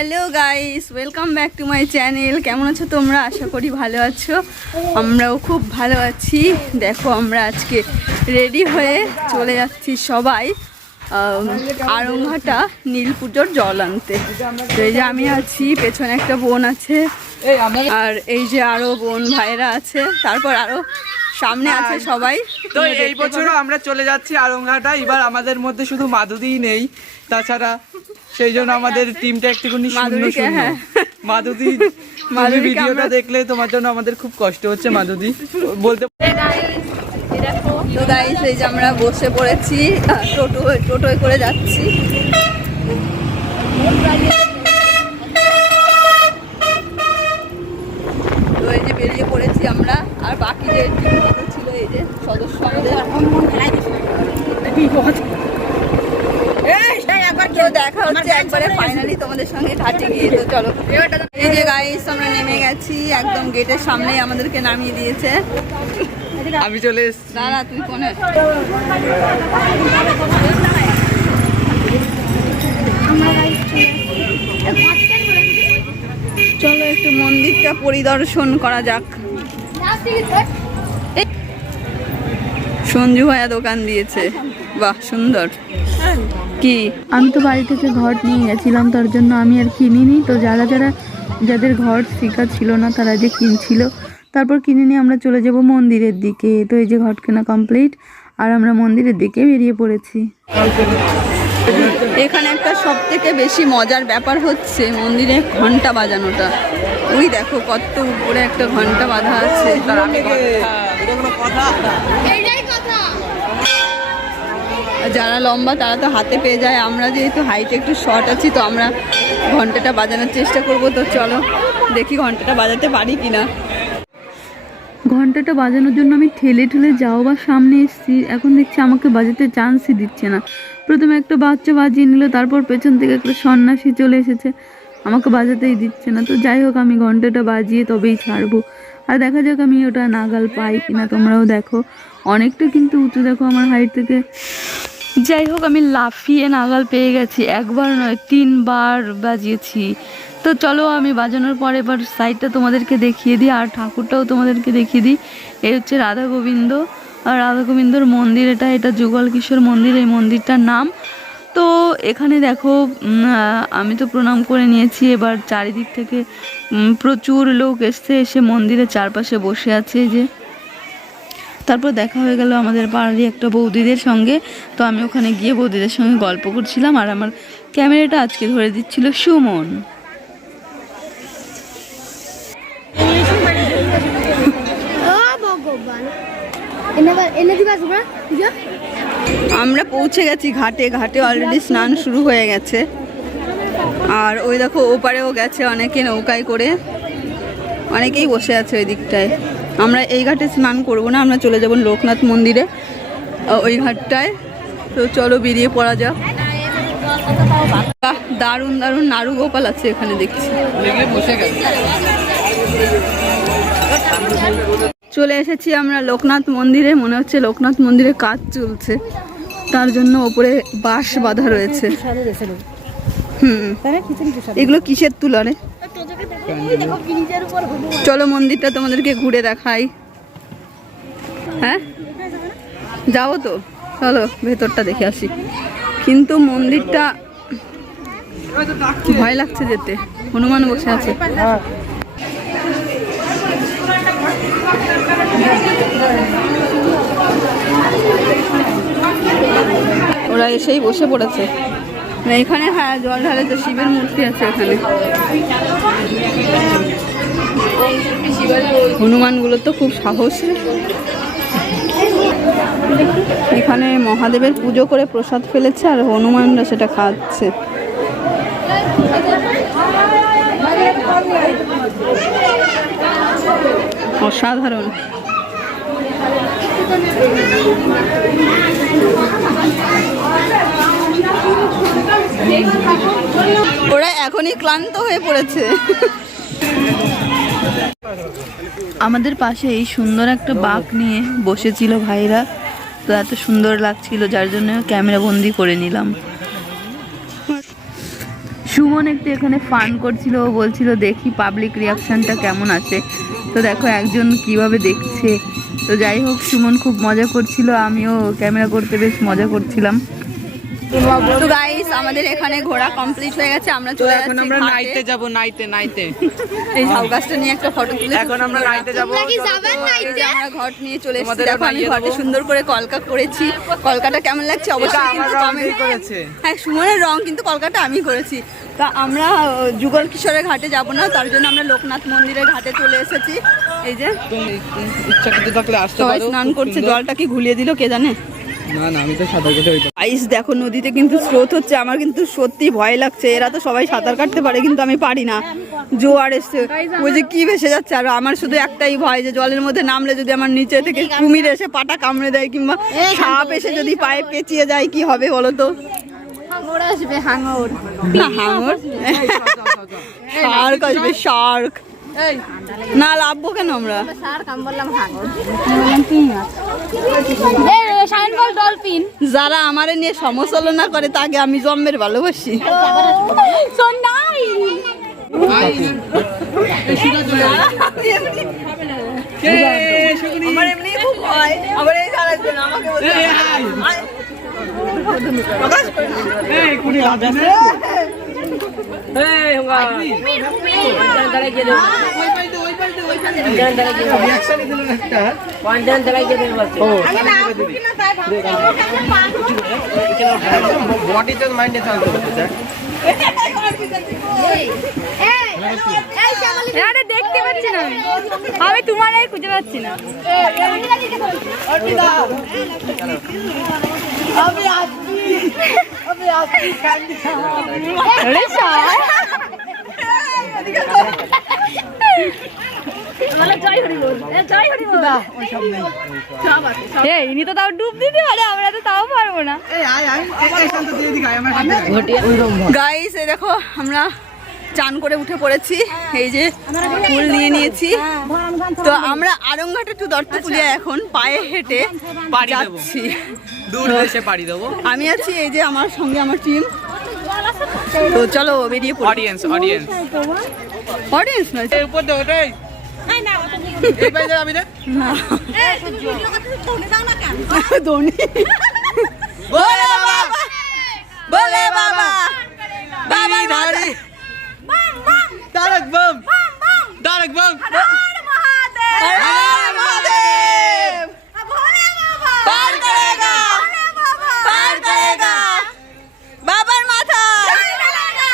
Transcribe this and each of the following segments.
Hello guys, welcome back to my channel. কেমন আছো তোমরা? আশা করি ভালো আছো। আমরাও খুব ভালো আছি। দেখো আমরা আজকে রেডি হয়ে চলে যাচ্ছি সবাই আড়ংঘাটা নীল পুজোর জল আনতে। তো এই যে আমি আছি, পেছনে একটা বোন আছে, আর এই যে আরো বোন ভাইরা আছে, তারপর আরো সামনে আছে সবাই। তো এই বছরও আমরা চলে যাচ্ছি আড়ংঘাটা। এবার আমাদের মধ্যে শুধু মাধুদিই নেই, তাছাড়া সেই জন্য আমাদের টিমটা একটুখানি শূন্য শূন্য। মাধুদি ভিডিওটা দেখলে তোমার জন্য আমাদের খুব কষ্ট হচ্ছে মাধুদি বলতে। তো গাইস এই যে আমরা বসে পড়েছি, টোটোয় করে যাচ্ছি। তো এই যে বেরিয়ে পড়েছি আমরা, আর বাকি যে ছিল এই যে সদস্য দেখা হচ্ছে একবারে ফাইনালি তোমাদের সঙ্গে ঘাটে গিয়ে। তো চলো, এই যে গাইস আমরা নেমে গেছি, একদম গেটের সামনেই আমাদেরকে নামিয়ে দিয়েছে। আমি চলে এসেছি। দাঁড়া, তুই কোনে? চলো একটু মন্দিরটা পরিদর্শন করা যাক। সঞ্জু ভাইয়া দোকান দিয়েছে, বাহ সুন্দর। কি আমি তো বাড়ি থেকে ঘট নিয়ে গেছিলাম, তার জন্য আমি আর কিনিনি। তো যাদের ঘর শিখা ছিল না তারা যে কিনছিল, তারপর কিনে নিয়ে আমরা চলে যাব মন্দিরের দিকে। তো এই যে ঘট কেনা কমপ্লিট, আর আমরা মন্দিরের দিকে বেরিয়ে পড়েছি। এখানে একটা সব থেকে বেশি মজার ব্যাপার হচ্ছে মন্দিরে ঘন্টা বাজানোটা। ওই দেখো কত উপরে একটা ঘন্টা বাঁধা আছে। যারা লম্বা তারা তো হাতে পেয়ে যায়, আমরা যেহেতু হাইটে একটু শর্ট আছি, তো আমরা ঘন্টাটা বাজানোর চেষ্টা করব। তো চলো দেখি ঘন্টাটা বাজাতে পারি কিনা। ঘন্টাটা বাজানোর জন্য আমি ঠেলে যাও বা সামনে এসেছি, এখন দেখছি আমাকে বাজাতে চান্সই দিচ্ছে না। প্রথমে একটা বাচ্চা বাজিয়ে নিল, তারপর পেছন থেকে একটা সন্ন্যাসী চলে এসেছে, আমাকে বাজাতেই দিচ্ছে না। তো যাই হোক, আমি ঘন্টাটা বাজিয়ে তবেই ছাড়বো, আর দেখা যাক আমি ওটা নাগাল পাই কিনা। তোমরাও দেখো অনেকটা কিন্তু উঁচু, দেখো আমার হাইট থেকে। যাই হোক, আমি লাফিয়ে নাগাল পেয়ে গেছি, একবার নয় 3 বার বাজিয়েছি। তো চলো আমি বাজানোর পর এবার সাইডটা তোমাদেরকে দেখিয়ে দিই, আর ঠাকুরটাও তোমাদেরকে দেখিয়ে দিই। এই হচ্ছে রাধা গোবিন্দ, আর রাধা গোবিন্দর মন্দির এটা যুগল কিশোর মন্দির, এই মন্দিরটার নাম। তো এখানে দেখো আমি তো প্রণাম করে নিয়েছি, এবার চারিদিক থেকে প্রচুর লোক এসে মন্দিরের চারপাশে বসে আছে যে। তারপর দেখা হয়ে গেল আমাদের পাড়ারই একটা বৌদিদের সঙ্গে। তো আমি ওখানে গিয়ে বৌদিদের সঙ্গে গল্প করছিলাম, আর আমার ক্যামেরাটা আজকে ধরে দিচ্ছিল সুমন। আমরা পৌঁছে গেছি ঘাটে অলরেডি স্নান শুরু হয়ে গেছে, আর ওই দেখো ওপারেও গেছে অনেকে নৌকায় করে, অনেকেই বসে আছে ওই দিকটায়। আমরা এই ঘাটে স্নান করব না, আমরা চলে যাব লোকনাথ মন্দিরে ওই ঘাটটায়। তো চলো বেরিয়ে পড়া যাক। দারুণ দারুণ নাড়ু গোপাল আছে এখানে দেখছি। চলে এসেছি আমরা লোকনাথ মন্দিরে। মনে হচ্ছে লোকনাথ মন্দিরে কাজ চলছে, তার জন্য ওপরে বাঁশ বাঁধা রয়েছে। এগুলো কিসের তুলা রে? চলো মন্দিরটা তোমাদেরকে ঘুরে দেখাই। হ্যাঁ যাবো তো, চলো ভেতরটা দেখে আসি। কিন্তু মন্দিরটা ভয় লাগছে যেতে, হনুমান বসে আছে। ওরা এসেই বসে পড়েছে এখানে। হ্যাঁ জল ঢালে তো, শিবের মূর্তি আছে এখানে। হনুমানগুলো তো খুব সাহসী। এখানে মহাদেবের পুজো করে প্রসাদ ফেলেছে, আর হনুমানরা সেটা খাচ্ছে। অসাধারণ। ওরা এখনই ক্লান্ত হয়ে পড়েছে। আমাদের পাশে এই সুন্দর একটা বাঘ নিয়ে বসেছিল ভাইরা, তো এত সুন্দর লাগছিল যার জন্য ক্যামেরা বন্দি করে নিলাম। সুমন একটু এখানে ফান করছিল, ও বলছিল দেখি পাবলিক রিয়াকশনটা কেমন আসে। তো দেখো একজন কিভাবে দেখছে। তো যাই হোক, সুমন খুব মজা করছিল, আমিও ক্যামেরা করতে বেশ মজা করছিলাম। তো গাইস আমাদের এখানে ঘোরা কমপ্লিট হয়ে গেছে, আমরা চলে এখন যাচ্ছি আমরা ঘাটে। নাইতে যাব, নাইতে এই ঝাউ গাছটা নিয়ে একটা ফটো তুলে এখন আমরা নাইতে যাব। আমরা ঘট নিয়ে চলে এসেছি। তোমাদের দেখো আমি নাইয়ে ঘটে দেবো। সুন্দর করে কলকা করেছি। কলকাটা কেমন লাগছে অবশ্যই এটা কিন্তু আমার রং comment- দিয়ে করেছে। হ্যাঁ সুমনের রং, কিন্তু কলকাটা আমি করেছি। তা আমরা যুগল কিশোরের ঘাটে যাব না, তার জন্য আমরা লোকনাথ মন্দিরের ঘাটে চলে এসেছি। এই যে ইচ্ছা করতে থাকলে আসতে সবাই পারো। স্নান খুব করছে, সুন্দর। জলটা কি ঘুলিয়ে দিল কে জানে। না না, আমি তো সাঁতার কেটে হইতো। আইস দেখো নদীতে কিন্তু স্রোত হচ্ছে, আমার কিন্তু সত্যি ভয় লাগছে। এরা তো সবাই সাঁতার কাটতে পারে কিন্তু আমি পারি না। জোয়ার এসছে, ওই যে কি ভেসে যাচ্ছে। আর আমার শুধু একটাই ভয় যে জলের মধ্যে নামলে যদি আমার নিচে থেকে কুমির এসে পাটা কামড়ে দেয় কিংবা সাপ এসে যদি পায়ে পেঁচিয়ে যায় কি হবে বলো তো। না হাঙর, শার্ক আসবে, শার্ক। না লাভবো কেন আমরা? যারা আমারে নিয়ে সমালোচনা করে তাকে আমি জন্মের ভালোবাসি। আমার এমনি খুব ভয়। আবার এই আরেকজন আমাকে বলছে, আয়। প্রকাশ করে না। আরে দেখতে পাচ্ছি না আমি তোমার খুঁজে পাচ্ছি না। ইনি তো তাও ডুব দিতে পারে, আমরা তো তাও পারবো না। গাইস এই দেখো আমরা চান করে উঠে পড়েছি, এই যে ফুল নিয়ে নিয়েছি। তো আমরা আরংঘাটে টু দর্তপুলিয়া এখন পায়ে হেঁটে পাড়ি দেবো। যাচ্ছি। দূর দেশে পাড়ি দেবো। আমি আছি, এই যে আমার সঙ্গে আমার টিম। তো চলো বেরিয়ে পড়ি। অডিয়েন্স অডিয়েন্স নয়, এর উপর দে ওটাই। এই পাশে যাবি রে। না ধোনি। বলে বাবা, বলে বাবা, বাবার ধারে তারক বম, তারক বম। महादेव पार करेगा, पार करेगा। बाबर माथा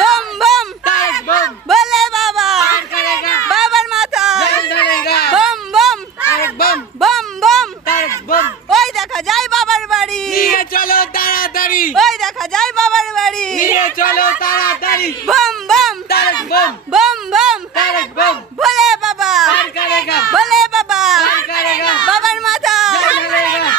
बम बम, तारक बम, बोले बाबा पार करेगा। बाबर माथा जल ढलेगा। बम बम, तारक बम, बम बम। तारक बम। ওই দেখা যায় বাবার বাড়ি, নিয়ে চলো তাড়াতাড়ি, ওই দেখা যায় বাবার বাড়ি। নিয়ে চলো তাড়াতাড়ি। बम बम, तारक बम, बम बम, तारक बम। बोले बाबा, पार करेगा, बोले बाबा पार करेगा। বাবার মাথা। जल ढलेगा।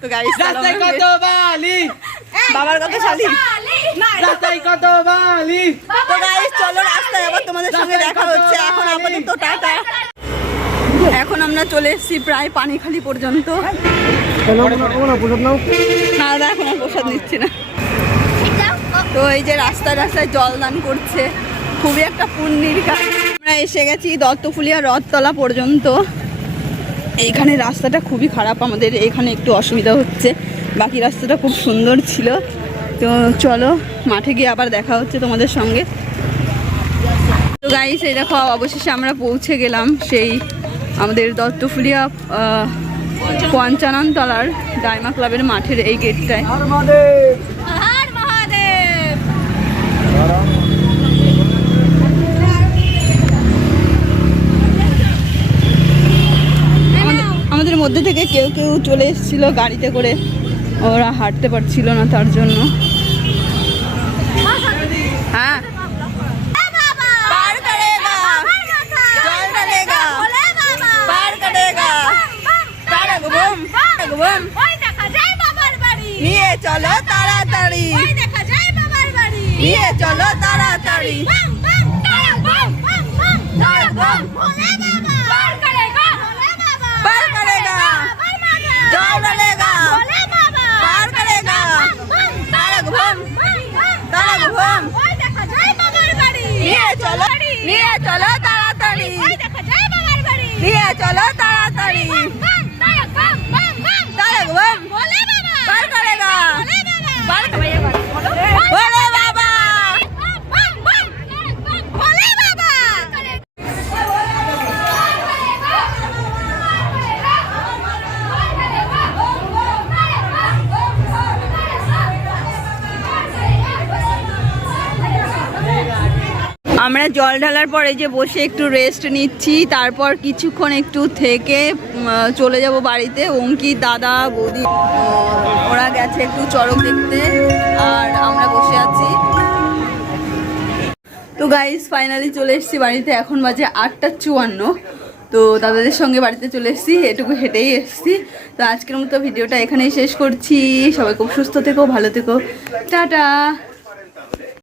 তো গাইস রাস্তায় কত বালি, বাবার কথা শালি। রাস্তায় কত বালি। তো গাইস চলো রাস্তায় আবার তোমাদের সঙ্গে দেখা হচ্ছে। এখন আপাতত টাটা। এখন আমরা চলে এসেছি প্রায় পানিখালি পর্যন্ত। না দাদা এখন আর প্রসাদ নিচ্ছি না। তো এই যে রাস্তায় রাস্তায় জলদান করছে, খুবই একটা পুণ্যের কাজ। আমরা এসে গেছি দত্তফুলিয়া রথতলা পর্যন্ত। এইখানে রাস্তাটা খুবই খারাপ, আমাদের এখানে একটু অসুবিধা হচ্ছে, বাকি রাস্তাটা খুব সুন্দর ছিল। তো চলো মাঠে গিয়ে আবার দেখা হচ্ছে তোমাদের সঙ্গে। তো গাইস এই দেখো অবশেষে আমরা পৌঁছে গেলাম সেই আমাদের দত্তফুলিয়া পঞ্চাননতলার ডাইমা ক্লাবের মাঠের এই গেটটায়। আমাদের মধ্যে থেকে কেউ কেউ চলে এসেছিল গাড়িতে করে, ওরা হাঁটতে পারছিল না তার জন্য। হ্যাঁ पार करेगा, जल ढलेगा, पार करेगा। तारक बम, तारक बम। নিয়ে চলো তাড়াতাড়ি, নিয়ে চলো তাড়াতাড়ি। पार करेगा, जल ढलेगा, पार करेगा। तारक बम, तारक बम। নিয়ে চলো তাড়াতাড়ি নিয়ে চলো তাড়াতাড়ি তারেক বাম বার করেগা বলে বাবা আমরা জল ঢালার পরে যে বসে একটু রেস্ট নিচ্ছি, তারপর কিছুক্ষণ একটু থেকে চলে যাব বাড়িতে। অঙ্কিত দাদা বৌদি ওরা গেছে একটু চড়ক দেখতে, আর আমরা বসে আছি। তো গাইস ফাইনালি চলে এসেছি বাড়িতে, এখন বাজে 8:54। তো দাদাদের সঙ্গে বাড়িতে চলে এসেছি, এটুকু হেঁটেই এসেছি। তো আজকের মতো ভিডিওটা এখানেই শেষ করছি। সবাই খুব সুস্থ থেকো, ভালো থেকো, টাটা।